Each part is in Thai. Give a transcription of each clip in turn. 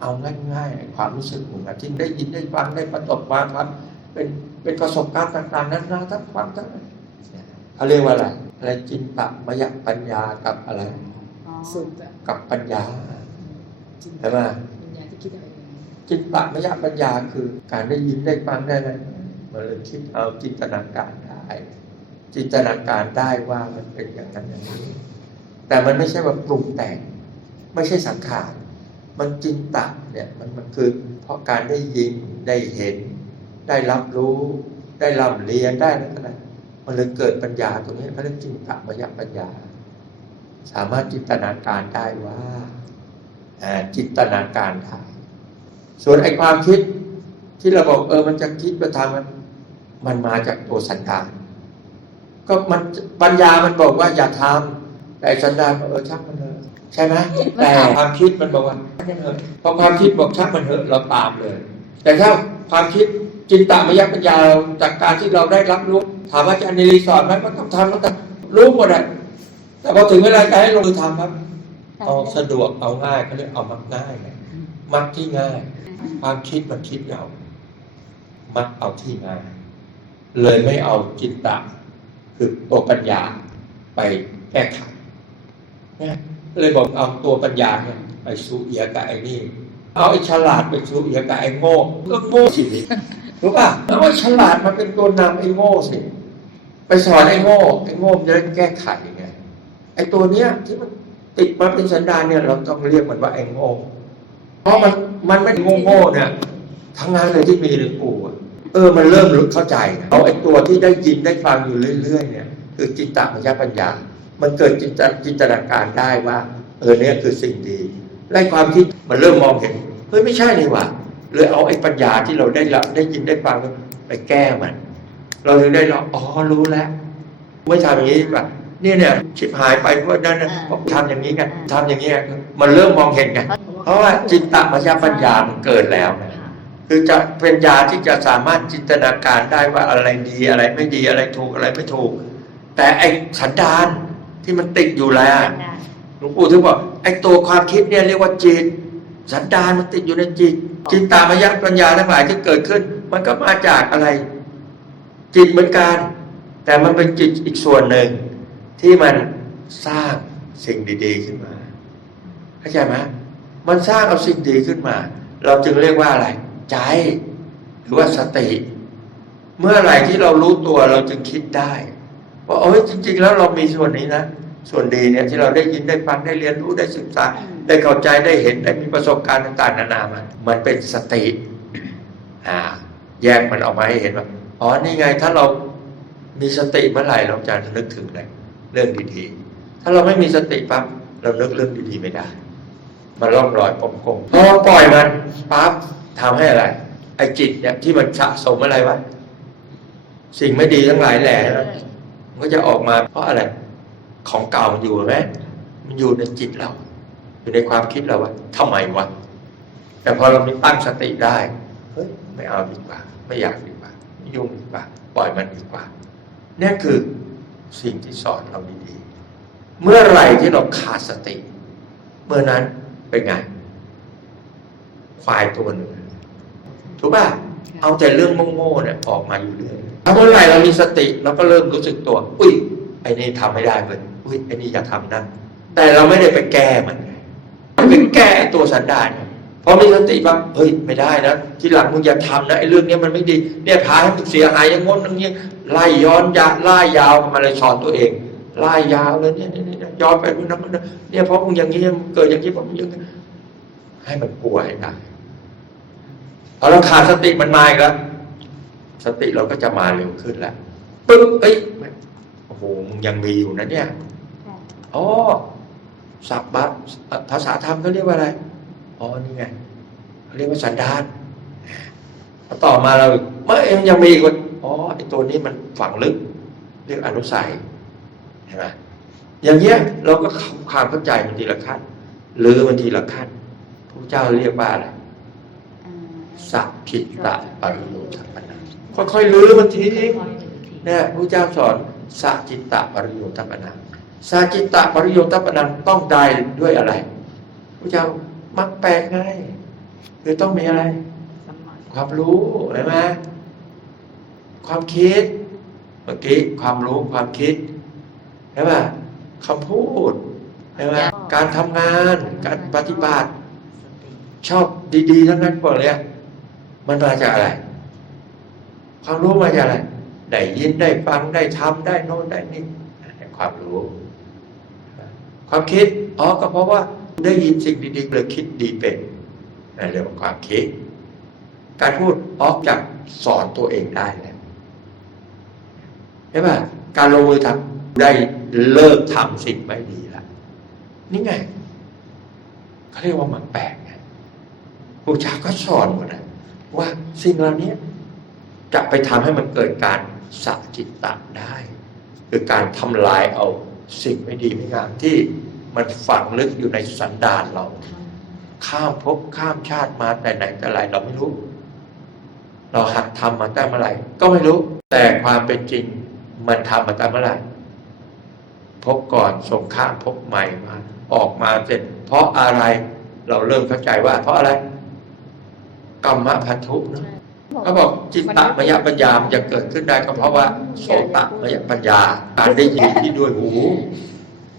เอาง่ายๆความรู้สึกของเราที่ได้ยินได้ฟังได้ประสบมาครับเป็นเป็นประสบการณ์ต่างๆนั้นนะทั้งฟังทั้งเนี่ยเขาเรียกว่าอะไรอะไรจินตมยปัญญากับอะไรอ๋อสุดอะกับปัญญาจริงใช่ไหมปัญญาที่คิดเอาเองจินตมยปัญญาคือการได้ยินได้ฟังได้อะไรมันเลยคิดเอาจินตนาการได้จินตนาการได้ว่ามันเป็นอย่างนั้นอย่างนี้แต่มันไม่ใช่ว่าปรุงแต่ง ไม่ใช่สังขาร มันจินตะเนี่ยมันมันคือเพราะการได้ยินได้เห็น ได้รับรู้ ได้ร่ำเรียนได้อะไรก็ได้มันเลยเกิดปัญญาตรงนี้เขาเรียกจินตมยปัญญา สามารถจินตนาการได้ว่าจินตนาการได้ส่วนไอ้ความคิดที่เราบอกเออมันจะคิดไปทางมันมันมาจากตัวสัญญาณก็มันปัญญามันบอกว่าอย่าทำแต่สัญญาณบอกเออช่างมันเใช่ไหมแต่ความคิดมันบอกว่าช่างมันเถอะพอความคิดบอกช่างมันเถอะเราตามเลย แต่ถ้าความคิดจินตามยปัญญาเราจากการที่เราได้รับรู้ถามว่าจะในรีสอร์ทไหมมันต้องทำมันต้องรู้หมดอะแต่พอถึงเวลาจะให้ลงมือทำครับเอาสะดวกเอาง่ายเขาเรียกเอามักง่ายไงมักที่ง่าย ความคิดมันคิดเอามักเอาที่ง่ายเลยไม่เอาจิตตะคือตัวปัญญาไปแก้ไขเนี่ย เลยบอกเอาตัวปัญญาเนี่ยไปสู้เอียกับไอ้นี่เอาไอ้ฉลาดไปสู้เอียกับไอ้โง่ก็โง่สิรู้ป่ะเอาไอ้ฉลาดมาเป็นตัวนำไอ้โง่สิไปสอนไอ้โง่ไอ้โง่จะได้แก้ไขไงไอ้ตัวเนี้ยที่มันติดมาเป็นสันดานเนี่ย เราต้องเรียกมันว่าไอ้โง่เพราะมันมันไม่ได้โง่เนี่ยทั้งนั้นเลยที่มีหรือปู่อะเออมันเริ่มรู้เข้าใจเอาไอ้ตัวที่ได้ยินได้ฟังอยู่เรื่อยๆเนี่ยคือจิตตมัญญปัญญา มันเกิดจินตจินตนาการได้ว่าเออเนี่ยคือสิ่งดีและความคิดมันเริ่มมองเห็นเฮ้ยไม่ใช่นี่หว่าเลยเอาไอ้ปัญญาที่เราได้รับได้ยินได้ฟังไปแก้มัน เราถึงได้เราอ๋อรู้แล้วไม่ทำอย่างนี้ป่ะเนี่ยเนี่ยชิบหายไปเพราะนั่นนะเพราะทำอย่างนี้กันทำอย่างนี้ยมันเริ่มมองเห็นไงเพราะว่าจิตตมัญญปัญญามันเกิดแล้วนะคือจะเป็นญาที่จะสามารถจินตนาการได้ว่าอะไรดีอะไรไม่ดีอะไรถูกอะไรไม่ถูก แต่ไอ้สันดาน ที่มันติดอยู่แล้วหลวงปู่ถึงบอกไอ้ตัวความคิดเนี่ยเรียกว่าจิต สันดานมันติดอยู่ในจิต จิตตามยปัญญาทั้งหลายที่เกิดขึ้น มันก็มาจากอะไร จิตเหมือนกัน แต่มันเป็นจิตอีกส่วนหนึ่ง ที่มันสร้างสิ่งดี ๆ ขึ้นมาเข้าใจไหมมันสร้างเอาสิ่งดีขึ้นมา เราจึงเรียกว่าอะไร ใจ หรือว่าสติ เมื่อไหร่ที่เรารู้ตัวเราจึงคิดได้ ว่าโอ้ยจริง ๆ แล้วเรามีส่วนนี้นะส่วนดีเนี่ยที่เราได้ยินได้ฟังได้เรียนรู้ได้ศึกษาได้เข้าใจได้เห็นได้มีประสบการณ์ต่างๆนานามามันเป็นสติอ่าแยกมันออกมาให้เห็นว่าอ๋อนี่ไงถ้าเรามีสติเมื่อไหร่เราจะนึกถึงอะไรเรื่องดีๆถ้าเราไม่มีสติปั๊บเรานึกเรื่องดีๆไม่ได้ มันร่องรอยปมกงพอปล่อยมันปั๊บทำให้อะไร ไอ้จิตเนี่ยที่มันสะสมอะไรไว้สิ่งไม่ดีทั้งหลายแหล่นะ มันก็จะออกมาเพราะอะไร ของเก่ามันอยู่ไหมมันอยู่ในจิตเรา อยู่ในความคิดเราว่าทำไมวะแต่พอเรามีตั้งสติได้เฮ้ยไม่เอาดีกว่า ไม่อยากดีกว่าไม่ยุ่งดีกว่า ปล่อยมันดีกว่านี่คือสิ่งที่สอนเราดีๆเมื่อไหร่ที่เราขาดสติ เมื่อนั้นเป็นไงควายตัวหนึ่งถูกป่ะเอาแต่เรื่องโง่ๆเนี่ยออกมาอยู่เรื่อย ถ้าเมื่อไหร่เรามีสติเราก็เริ่มรู้สึกตัว อุ้ยไอ้นี่ทำไม่ได้เลยอุ้ยไอ้นี่อย่าทำนะแต่เราไม่ได้ไปแก้มันไงไปแก้ตัวสันดานพอมีสติปั๊บเฮ้ยไม่ได้นะทีหลังมึงอย่าทำนะไอ้เรื่องนี้มันไม่ดี เนี่ยพาให้มึงเสียหายอย่างงนอย่างนี้ไล่ย้อนยาไล่ยาวมาเลยสอนตัวเองไล่ยาวเลยเนี่ยเย้อนไปนู่นนั่นเนี่ยเพราะมึงอย่างนี้มึงเกิดอย่างนี้เพราะมึงอย่างนี้ให้มันกลัวให้ได้พอเราขาดสติมันมาอีกแล้ว สติเราก็จะมาเร็วขึ้นแล้วปึ๊บเอ้ยโอ้โหมึงยังมีอยู่นะเนี่ยอ๋อสับบัตภาษาธรรมเขาเรียกว่าอะไรอ๋อนี่ไงเขาเรียกว่าสันดานพอต่อมาเราอีกเมื่อเอ็มยังมีอีกคนอ๋อไอตัวนี้มันฝังลึก เรียกอนุสัยเห็นไหมอย่างเงี้ยเราก็ความเข้าใจมันทีละขั้นหรือมันทีละขั้นพระเจ้าเรียกว่าอะไรสัพพิตตะปริโยทัปนะ ค่อยๆลื้อมันทีเนี่ยพระเจ้าสอนสัจิตตะปริโยทัปนะสัจิตตะปริโยทัปนะต้องได้ด้วยอะไรพระเจ้ามักแปลง่ายคือต้องมีอะไรสัมมาความรู้ใช่ไหมความคิด เมื่อกี้ความรู้ความคิดใช่ไหมคำพูดใช่ไหมการทำงานการปฏิบัติสติ ชอบดีๆทั้งนั้นพวกเนี้ยมันมาจากอะไร ความรู้มาจากอะไรได้ยินได้ฟังได้ทำได้โน้นได้นี่ความรู้ ความคิดอ๋อก็เพราะว่าได้ยินสิ่งดีๆเลยคิดดีเป็นนั่นเรียกว่าความคิด การพูดออกจากสอนตัวเองได้แล้วใช่ไหมการลงมือทำได้เลิกทำสิ่งไม่ดีล้วนี่ไงเขาเรียกว่ามันแปลกไงพระเจ้าก็สอนหมดนะว่าสิ่งเหล่านี้ จะไปทำให้มันเกิดการสะจิตตะได้ คือการทำลายเอาสิ่งไม่ดีไม่งามที่มันฝังลึกอยู่ในสันดานเรา ข้ามภพข้ามชาติมาแต่ไหนแต่ไรเราไม่รู้ เราหัดทำมาแต่เมื่อไหร่ก็ไม่รู้ แต่ความเป็นจริงมันทำมาแต่เมื่อไหร่พบก่อนส่งข้ามพบใหม่มา ออกมาเสร็จ เพราะอะไรเราเริ่มเข้าใจว่า เพราะอะไรกรรมพันธุนะ เขาบอกจิตตมยปัญญามันจะเกิดขึ้นได้ก็เพราะว่าโสตมยปัญญาการได้ยินที่ด้วยหู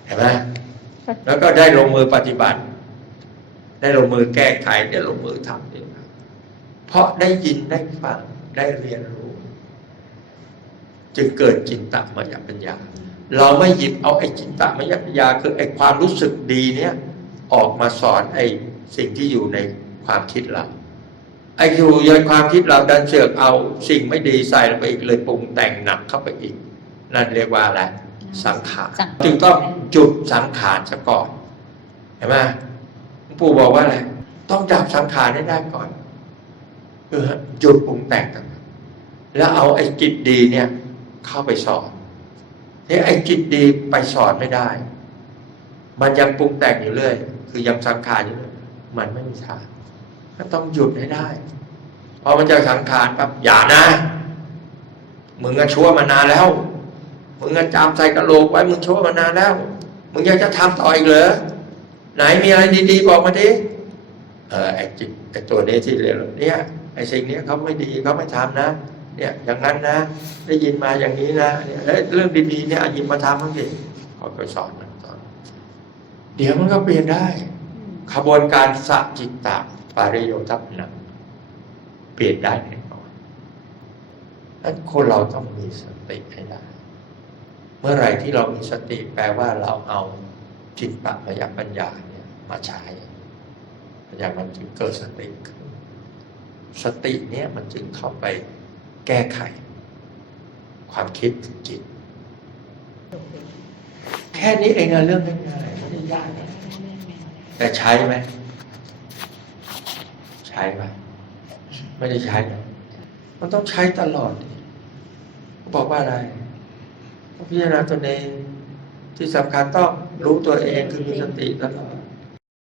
เห็นไหมแล้วก็ได้ลงมือปฏิบัติ ได้ลงมือแก้ไขได้ลงมือทำเองเพราะได้ยินได้ฟังได้เรียนรู้ จึงเกิดจินตมยปัญญา เราไม่หยิบเอาไอ้จินตมยปัญญา คือไอ้ความรู้สึกดีเนี้ยออกมาสอนไอ้สิ่งที่อยู่ในความคิดเรา ไอ้อยู่ในความคิดเราดันเสือกเอาสิ่งไม่ดีใส่ลงไปอีกเลยปรุงแต่งหนักเข้าไปอีก นั่นเรียกว่าอะไรสังขารสังจึงต้องจุดสังขารซะก่อนเห็นไหมหลวงปู่บอกว่าอะไรต้องดับสังขารให้ได้ก่อนเออหยุดปรุงแต่งต่างหากแล้วเอาไอ้จิตดีเนี่ย เข้าไปสอนนี่ไอ้จิตดีไปสอนไม่ได้ มันยังปรุงแต่งอยู่เรื่อย คือยังสังขารอยู่เรื่อยมันไม่มีทาง ก็ต้องหยุดให้ได้ พอมันจะสังขารปั๊บอย่านะ มึงก็ชั่วมานานแล้ว มึงก็จำใส่กระโหลกไว้ มึงชั่วมานานแล้ว มึงยังจะทำต่ออีกเหรอ ไหนมีอะไรดีๆบอกมาดิ เออไอ้จิตไอ้ตัวนี้ที่เรียนเนี่ยไอ้สิ่งนี้เขาไม่ดีเขาไม่ทำนะ เนี่ยอย่างนั้นนะ ได้ยินมาอย่างนี้นะเนี่ยเฮ้ยเรื่องดีๆเนี่ยอาหยิบมาทำบ้างดิเขาก็สอนมันสอน เดี๋ยวมันก็เปลี่ยนได้ ขบวนการสัจิตตะ ปาริโยทัพนะเปลี่ยนได้แน่นอนนั้นคนเราต้องมีสติให้ได้ เมื่อไหร่ที่เรามีสติแปลว่าเราเอาจิตตมยปัญญาเนี่ยมาใช้ปัญญามันจึงเกิดสติขึ้นสติเนี่ยมันจึงเข้าไปแก้ไข ความคิดของจิต แค่นี้เองอะเรื่องง่ายๆไม่ได้ยากนะแต่ใช้ไหมใช้ไหมไม่ได้ใช้ มันต้องใช้ตลอดเขาบอกว่าอะไรพิจารณาตนเองที่สำคัญต้องรู้ตัวเองคือมีสติตลอด